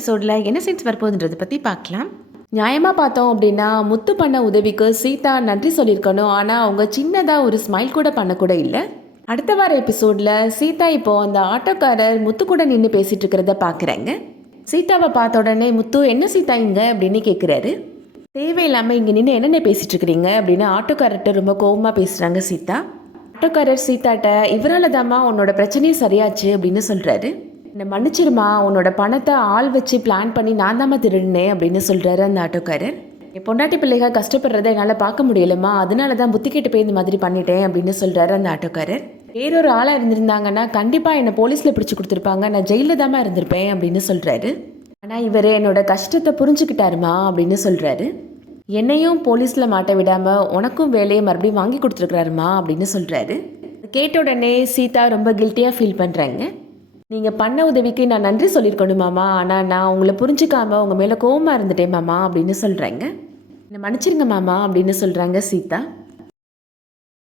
எபிசோடில் என்ன சீன்ஸ் வரப்போகுதுன்றதை பற்றி பார்க்கலாம். நியாயமாக பார்த்தோம் அப்படின்னா முத்து பண்ண உதவிக்கு சீதா நன்றி சொல்லியிருக்கணும். ஆனால் அவங்க சின்னதாக ஒரு ஸ்மைல் கூட பண்ணக்கூட இல்லை. அடுத்த வார எபிசோடில் சீதா இப்போது அந்த ஆட்டோக்காரர் முத்து கூட நின்று பேசிகிட்டு இருக்கிறத பார்க்குறாங்க. சீதாவை பார்த்த உடனே முத்து என்ன சீதா இங்கே அப்படின்னு கேட்குறாரு. தேவையில்லாமல் இங்கே நின்று என்னென்ன பேசிகிட்டு இருக்கிறீங்க அப்படின்னு ஆட்டோக்காரர்கிட்ட ரொம்ப கோபமாக பேசுகிறாங்க சீதா. ஆட்டோக்காரர் சீதாட்ட இவரால் தாம்மா உன்னோட பிரச்சனையும் சரியாச்சு அப்படின்னு சொல்கிறாரு. என்னை மன்னிச்சிருமா, உன்னோட பணத்தை ஆள் வச்சு பிளான் பண்ணி நான் தாம்மா திருடினேன் அப்படின்னு சொல்கிறாரு அந்த ஆட்டோக்காரர். என் பொண்டாட்டி பிள்ளைகள் கஷ்டப்படுறத என்னால் பார்க்க முடியலம்மா, அதனால தான் புத்தி கெட்டு போய் இந்த மாதிரி பண்ணிட்டேன் அப்படின்னு சொல்கிறாரு அந்த ஆட்டோக்காரர். வேறொரு ஆளாக இருந்திருந்தாங்கன்னா கண்டிப்பாக என்னை போலீஸில் பிடிச்சி கொடுத்துருப்பாங்க, நான் ஜெயிலில் தாம்மா இருந்திருப்பேன் அப்படின்னு சொல்கிறாரு. ஆனால் இவர் என்னோட கஷ்டத்தை புரிஞ்சுக்கிட்டாருமா அப்படின்னு சொல்கிறாரு. என்னையும் போலீஸில் மாட்ட விடாமல் உனக்கும் வேலையை மறுபடியும் வாங்கி கொடுத்துருக்குறாருமா அப்படின்னு சொல்கிறாரு. கேட்ட உடனே சீதா ரொம்ப கில்ட்டியாக ஃபீல் பண்ணுறாங்க. நீங்கள் பண்ண உதவிக்கு நான் நன்றி சொல்லியிருக்கணும் மாமா, ஆனால் நான் உங்களை புரிஞ்சிக்காமல் உங்கள் மேலே கோவமாக இருந்துட்டேன் மாமா அப்படின்னு சொல்கிறாங்க. என்னை மன்னிச்சிருங்க மாமா அப்படின்னு சொல்கிறாங்க சீதா.